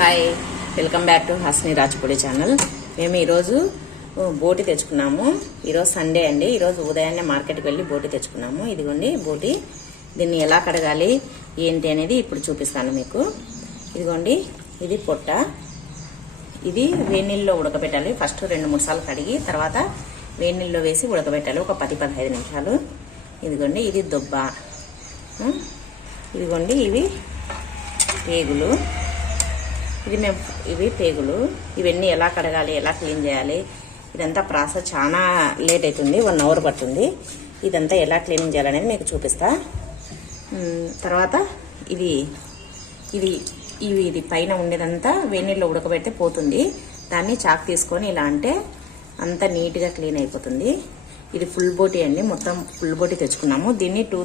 Hi welcome back to Hasni Rajapudi channel మేము ఈరోజు బోటి తెచ్చుకున్నాము. ఈరోజు సండే అండి. ఈరోజు ఉదయాన్నే మార్కెట్కి వెళ్ళి బోటి తెచ్చుకున్నాము. ఇదిగోండి బోటి. దీన్ని ఎలా కడగాలి ఏంటి అనేది ఇప్పుడు చూపిస్తాను మీకు. ఇదిగోండి ఇది పొట్ట. ఇది వేడినీళ్ళలో ఉడకబెట్టాలి. ఫస్ట్ రెండు మూడు సార్లు కడిగి తర్వాత వేడినీళ్ళలో వేసి ఉడకబెట్టాలి. ఒక పది పదహైదు నిమిషాలు. ఇదిగోండి ఇది దుబ్బ. ఇదిగోండి ఇవి పేగులు. ఇది మేము ఇవి పేగులు. ఇవన్నీ ఎలా కడగాలి ఎలా క్లీన్ చేయాలి ఇదంతా ప్రాసెస్ చాలా లేట్ అవుతుంది వన్ అవర్ పడుతుంది. ఇదంతా ఎలా క్లీనింగ్ చేయాలనేది మీకు చూపిస్తా. తర్వాత ఇది ఇది ఇవి ఇది పైన ఉండేదంతా వేడినీళ్ళు ఉడకబెడితే పోతుంది. దాన్ని చాక్ తీసుకొని ఇలా అంటే అంతా నీట్గా క్లీన్ అయిపోతుంది. ఇది ఫుల్ బోటీ అండి మొత్తం ఫుల్ బోటీ తెచ్చుకున్నాము. దీన్ని two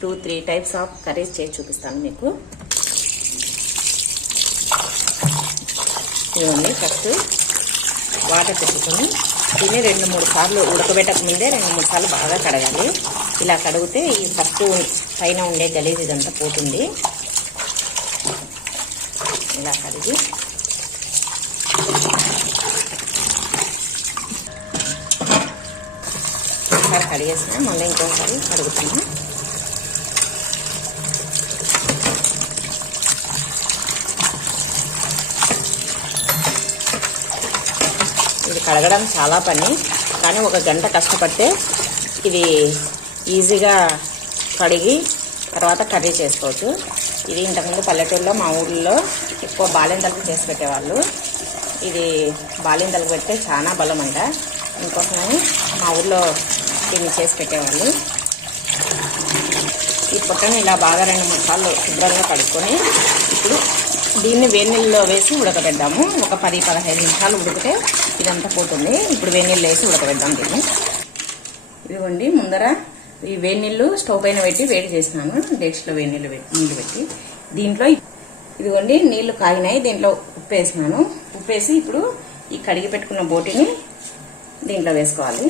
two three types of curries చేసి చూపిస్తాను మీకు. ఇవ్వండి ఫస్ట్ వాటర్ పెట్టుకొని దీన్ని రెండు మూడు సార్లు ఉడకబెట్టక ముందే రెండు మూడు సార్లు బాగా కడగాలి. ఇలా కడిగితే ఈ ఫస్ట్ పైన ఉండే గలీజ్ ఇదంతా పోతుంది. ఇలా కడిగి ఒకసారి కడిగేసిన మళ్ళీ ఇంకోసారి కడుగుతాను. కడగడం చాలా పని కానీ ఒక గంట కష్టపడితే ఇది ఈజీగా కడిగి తర్వాత కర్రీ చేసుకోవచ్చు. ఇది ఇంతకుముందు పల్లెటూరులో మా ఊళ్ళో ఎక్కువ బాలింతలకు చేసి పెట్టేవాళ్ళు. ఇది బాలింతలకు పెడితే చాలా బలం అంట ఇంకోసమని మా ఊళ్ళో దీన్ని చేసి పెట్టేవాళ్ళు. ఈ పొట్టని ఇలా బాగా రెండు మూడు సార్లు శుభ్రంగా కడుక్కొని ఇప్పుడు దీన్ని వేడినీళ్ళలో వేసి ఉడకబెడదాము. ఒక పది పదహైదు నిమిషాలు ఉడికితే ఇదంతా పోతుంది. ఇప్పుడు వేనీళ్ళు వేసి ఉడకబెడదాం దీన్ని. ఇదిగోండి ముందర ఈ వేడి నీళ్ళు స్టవ్ పైన పెట్టి వేడి చేసినాను డేక్స్లో వేడి నీళ్ళు నీళ్ళు పెట్టి. దీంట్లో ఇదిగోండి నీళ్ళు కాగినాయి. దీంట్లో ఉప్పు వేసినాను ఉప్పు వేసి ఇప్పుడు ఈ కడిగి పెట్టుకున్న బోటిని దీంట్లో వేసుకోవాలి.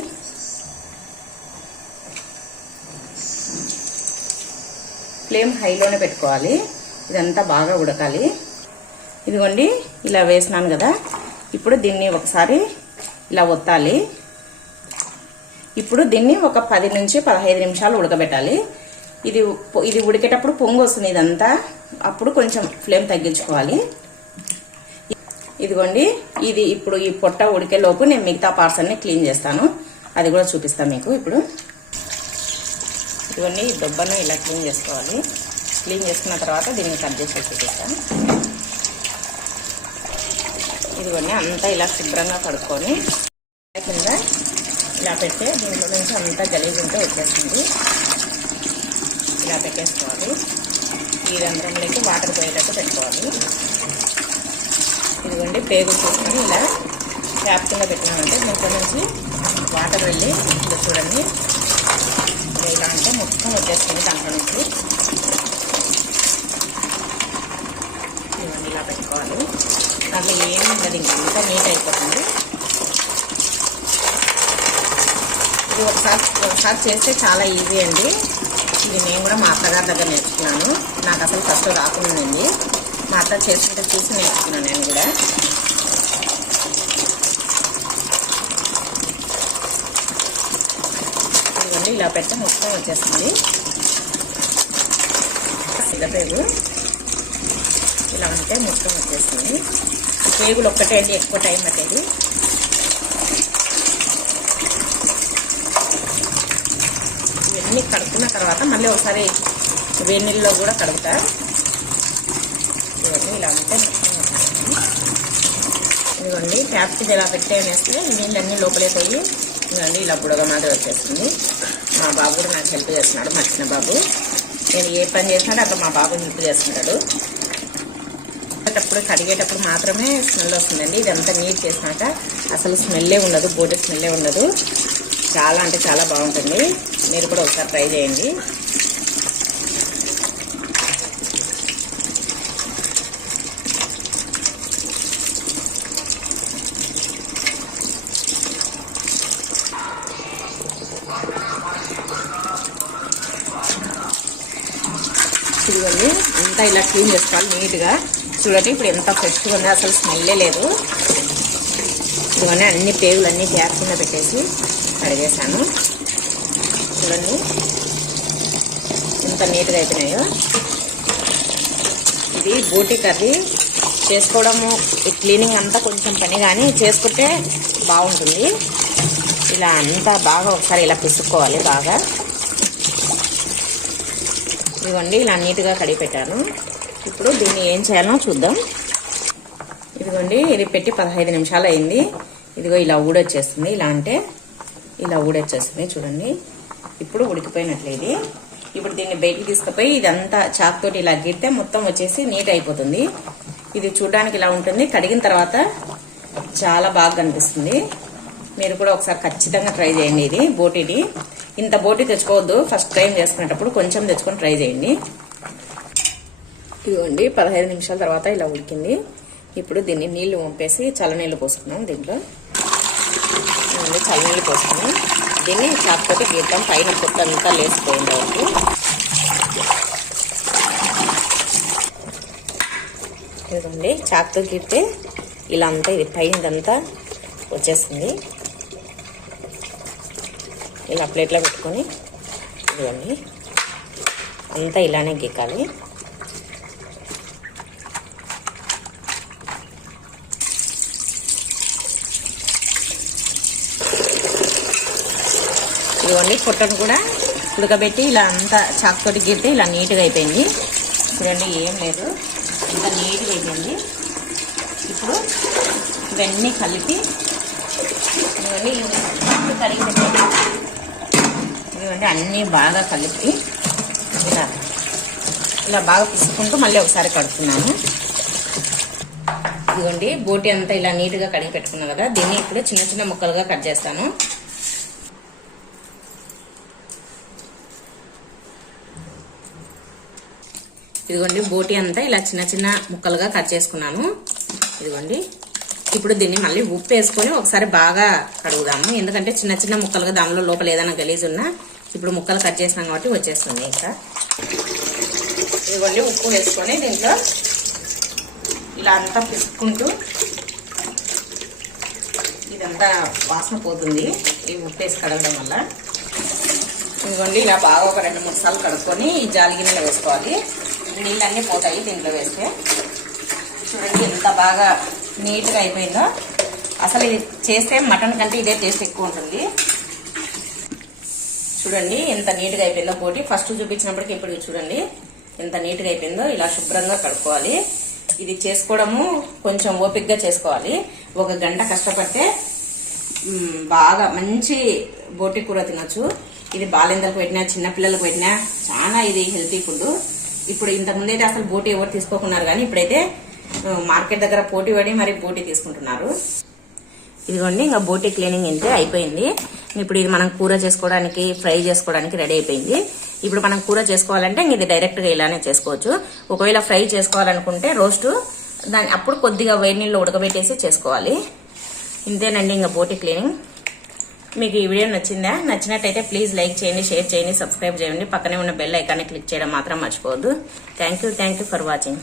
ఫ్లేమ్ హైలోనే పెట్టుకోవాలి. ఇదంతా బాగా ఉడకాలి. ఇదిగోండి ఇలా వేసినాను కదా. ఇప్పుడు దీన్ని ఒకసారి ఇలా ఒత్తాలి. ఇప్పుడు దీన్ని ఒక పది నుంచి పదహైదు నిమిషాలు ఉడకబెట్టాలి. ఇది ఇది ఉడికేటప్పుడు పొంగు వస్తుంది ఇదంతా. అప్పుడు కొంచెం ఫ్లేమ్ తగ్గించుకోవాలి. ఇదిగోండి ఇది ఇప్పుడు ఈ పొట్ట ఉడికేలోపు నేను మిగతా పార్సల్ని క్లీన్ చేస్తాను. అది కూడా చూపిస్తాను మీకు ఇప్పుడు. ఇదిగోండి ఈ దొబ్బను ఇలా క్లీన్ చేసుకోవాలి. క్లీన్ చేసుకున్న తర్వాత దీన్ని కట్ చేసి చూపిస్తాను. ఇదిగోండి అంతా ఇలా శుభ్రంగా కడుక్కొని కింద ఇలా పెడితే దీంట్లో నుంచి అంతా గలీజ్ ఉంటే వచ్చేస్తుంది. ఇలా పెట్టేసుకోవాలి. ఈ రంధ్రంలోకి వాటర్ పోయేటట్టు పెట్టుకోవాలి. ఇదిగోండి పేగు చూసుకొని ఇలా ట్యాప్ కింద పెట్టినామంటే దీంట్లో నుంచి వాటర్ వెళ్ళి ఇది చూడండి. ఇలా అంటే మొత్తం వచ్చేస్తుంది దాంట్లో నుంచి. ఇవన్నీ ఇలా పెట్టుకోవాలి. అట్లా ఏమి ఉండదు ఇంకా అంతా నీట్ అయిపోతుంది. ఇది ఒకసారి ఒకసారి చేస్తే చాలా ఈజీ అండి. ఇది నేను కూడా మా అత్తగారి దగ్గర నేర్చుకున్నాను. నాకు అసలు ఫస్ట్ రాకుండానండి మా అత్త చేసుకుంటే చూసి నేర్చుకున్నాను నేను కూడా. ఇదిగోండి ఇలా పెడితే మొత్తం వచ్చేస్తుంది. సిగపేగు ఇలా ఉంటే మొత్తం వచ్చేస్తుంది. పేగులు ఒక్కటే అండి ఎక్కువ టైం పట్టేది. ఇవన్నీ కడుక్కున్న తర్వాత మళ్ళీ ఒకసారి వేడి నీళ్ళలో కూడా కడుగుతా. ఇవన్నీ ఇలా ఉంటే మొత్తం వచ్చేస్తుంది ఇదిగోండి ట్యాప్కి ఇలా పెట్టేనేస్తే నీళ్ళన్నీ లోపలే పోయి ఇదిగోండి ఇలా బుడగ మాదిరి వచ్చేస్తుంది. మా బాబు కూడా నాకు హెల్ప్ చేస్తున్నాడు మా చిన్న బాబు. నేను ఏ పని చేసినాడో అక్కడ మా బాబు హెల్ప్ చేస్తున్నాడు అప్పుడు కడిగేటప్పుడు మాత్రమే స్మెల్ వస్తుందండి. ఇదంతా నీట్ చేసినాక అసలు స్మెల్లే ఉండదు బోటి స్మెల్లే ఉండదు. చాలా అంటే చాలా బాగుంటుంది. మీరు కూడా ఒకసారి ట్రై చేయండి. ఇదిగోండి అంతా ఇలా క్లీన్ చేసుకోవాలి నీట్గా. చూడండి ఇప్పుడు ఎంత ఫ్రెష్గా ఉంది అసలు స్మెల్లే లేదు. ఇదిగోనే అన్ని పేగులు అన్నీ గ్యాస్ కింద పెట్టేసి కడిగేసాను చూడండి ఎంత నీట్గా అయిపోయినాయో. ఇది బూటీ కర్రీ. చేసుకోవడము ఈ క్లీనింగ్ అంతా కొంచెం పని కానీ చేసుకుంటే బాగుంటుంది. ఇలా అంతా బాగా ఒకసారి ఇలా పిసుక్కోవాలి బాగా. ఇవ్వండి ఇలా నీట్గా కడిగి పెట్టాను. ఇప్పుడు దీన్ని ఏం చేయాలో చూద్దాం. ఇదిగోండి ఇది పెట్టి పదహైదు నిమిషాలు అయింది. ఇదిగో ఇలా ఊడొచ్చేస్తుంది. ఇలా అంటే ఇలా ఊడొచ్చేస్తుంది చూడండి. ఇప్పుడు ఉడికిపోయినట్లే ఇది. ఇప్పుడు దీన్ని బయటికి తీసుకుపోయి ఇదంతా చాక్ తోటి ఇలా గిడితే మొత్తం వచ్చేసి నీట్ అయిపోతుంది. ఇది చూడడానికి ఇలా ఉంటుంది. కడిగిన తర్వాత చాలా బాగా కనిపిస్తుంది. మీరు కూడా ఒకసారి ఖచ్చితంగా ట్రై చేయండి ఇది బోటీని ఇంత బోటీ తెచ్చుకోవద్దు. ఫస్ట్ టైం చేసుకునేటప్పుడు కొంచెం తెచ్చుకొని ట్రై చేయండి. ఇదిగోండి పదహైదు నిమిషాల తర్వాత ఇలా ఉడికింది. ఇప్పుడు దీన్ని నీళ్ళు వంపేసి చల్లనీళ్ళు పోసుకున్నాం దీంట్లో. చల్లనీళ్ళు పోసుకున్నాం. దీన్ని చాకుతోటి గీతం పైన పొట్టు అంతా లేచిపోయింది వరకు. ఇదిగోండి చాకుతో గీతే ఇలా అంతా ఇది పైనదంతా వచ్చేస్తుంది. ఇలా ప్లేట్లో పెట్టుకొని ఇదిగోండి అంతా ఇలానే గీకాలి. ఇదిగోండి పొట్టను కూడా ఉడకబెట్టి ఇలా అంతా చాకుతోటి గీరితే ఇలా నీట్గా అయిపోయింది. చూడండి ఏం లేదు. ఇంత నీట్గా అయిపోయింది. ఇప్పుడు ఇవన్నీ కలిపి ఇవన్నీ ఇప్పుడు కడిగి అన్నీ బాగా కలిపి ఇలా ఇలా బాగా పిసుకుంటూ మళ్ళీ ఒకసారి కడుతున్నాను ఇదిగోండి బోటి అంతా ఇలా నీట్గా కడిగి పెట్టుకున్నాం కదా దీన్ని ఇప్పుడు చిన్న చిన్న ముక్కలుగా కట్ చేస్తాను. ఇదిగోండి బోటి అంతా ఇలా చిన్న చిన్న ముక్కలుగా కట్ చేసుకున్నాను. ఇదిగోండి ఇప్పుడు దీన్ని మళ్ళీ ఉప్పు వేసుకొని ఒకసారి బాగా కడుగుదాము. ఎందుకంటే చిన్న చిన్న ముక్కలుగా దానిలో లోపల ఏదైనా గలీజ్ ఉన్నా ఇప్పుడు ముక్కలు కట్ చేసినాం కాబట్టి వచ్చేస్తుంది ఇంకా. ఇదిగోండి ఉప్పు వేసుకొని దీంట్లో ఇలా అంతా పిసుకుంటూ ఇదంతా వాసన పోతుంది. ఈ ఉప్పు వేసి కడగడం వల్ల. ఇదిగోండి ఇలా బాగా ఒక రెండు మూడు సార్లు కడుక్కొని ఈ జాలి గిన్నెలో వేసుకోవాలి. నీళ్ళన్నీ పోతాయి దీంట్లో వేస్తే. చూడండి ఎంత బాగా నీట్గా అయిపోయిందో. అసలు ఇది చేస్తే మటన్ కంటే ఇదే టేస్ట్ ఎక్కువ ఉంటుంది. చూడండి ఎంత నీట్గా అయిపోయిందో పోటీ. ఫస్ట్ చూపించినప్పటికీ ఇప్పుడు చూడండి ఎంత నీట్గా అయిపోయిందో. ఇలా శుభ్రంగా కడుక్కోవాలి. ఇది చేసుకోవడము కొంచెం ఓపిక్గా చేసుకోవాలి. ఒక గంట కష్టపడితే బాగా మంచి బోటి కూర తినొచ్చు. ఇది బాలింతలకు పెట్టినా చిన్నపిల్లలకు పెట్టినా చాలా ఇది హెల్తీ ఫుడ్ ఇప్పుడు ఇంతకుముందైతే అసలు బోటి ఎవరు తీసుకోకున్నారు కానీ ఇప్పుడైతే మార్కెట్ దగ్గర పోటీ పడి మరి బోటి తీసుకుంటున్నారు. ఇదిగోండి ఇంకా బోటి క్లీనింగ్ అయితే అయిపోయింది. ఇప్పుడు ఇది మనం కూర చేసుకోవడానికి ఫ్రై చేసుకోవడానికి రెడీ అయిపోయింది. ఇప్పుడు మనం కూర చేసుకోవాలంటే ఇంక ఇది డైరెక్ట్గా ఇలానే చేసుకోవచ్చు. ఒకవేళ ఫ్రై చేసుకోవాలనుకుంటే రోస్ట్ దాని అప్పుడు కొద్దిగా వేడి నీళ్ళు ఉడకబెట్టేసి చేసుకోవాలి. ఇంతేనండి ఇంకా బోటి క్లీనింగ్. మీకు ఈ వీడియో నచ్చిందా? నచ్చినట్టయితే ప్లీజ్ లైక్ చేయండి షేర్ చేయండి సబ్స్క్రైబ్ చేయండి. పక్కనే ఉన్న బెల్ ఐకాన్ని క్లిక్ చేయడం మాత్రం మర్చిపోవద్దు. Thank you thank you for watching